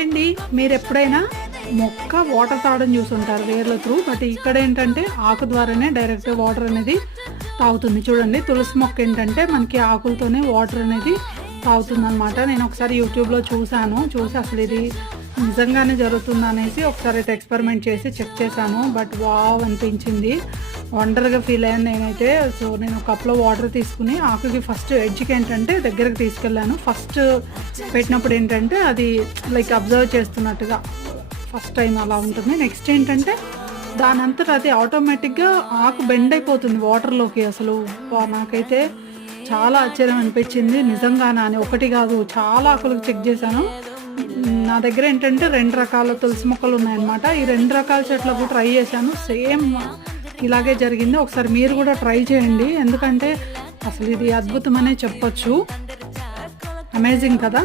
ఏంటి మీరు ఎప్పుడైనా మొక్క వాటర్ తాగడం చూసుంటారు వేర్ల త్రూ, బట్ ఇక్కడ ఏంటంటే ఆకు ద్వారానే డైరెక్ట్ వాటర్ అనేది తాగుతుంది. చూడండి, తులసి మొక్క ఏంటంటే మనకి ఆకులతోనే వాటర్ అనేది తాగుతుంది అనమాట. నేను ఒకసారి యూట్యూబ్లో చూసి అసలు ఇది నిజంగానే జరుగుతుందా అనేసి ఒకసారి అయితే ఎక్స్పెరిమెంట్ చేసి చెక్ చేశాను. బట్ వావ్ అనిపించింది, వండర్గా ఫీల్ అయ్యాను నేనైతే. సో నేను కప్లో వాటర్ తీసుకుని ఆకుకి ఫస్ట్ ఎడ్జ్కి ఏంటంటే దగ్గరకు తీసుకెళ్ళాను. ఫస్ట్ పెట్టినప్పుడు ఏంటంటే అది లైక్ అబ్జర్వ్ చేస్తున్నట్టుగా ఫస్ట్ టైం అలా ఉంటుంది. నెక్స్ట్ ఏంటంటే దాని అంతటా అది ఆటోమేటిక్గా ఆకు బెండ్ అయిపోతుంది వాటర్లోకి. అసలు నాకైతే చాలా ఆశ్చర్యం అనిపించింది, నిజంగానా అని. ఒకటి కాదు, చాలా ఆకులకు చెక్ చేశాను. నా దగ్గర ఏంటంటే 2 రకాల తులసి మొక్కలు ఉన్నాయన్నమాట. ఈ 2 రకాల చెట్లకు ట్రై చేశాను, సేమ్ ఇలాగే జరిగింది. ఒకసారి మీరు కూడా ట్రై చేయండి, ఎందుకంటే అసలు ఇది అద్భుతమనే చెప్పొచ్చు. అమేజింగ్ కదా.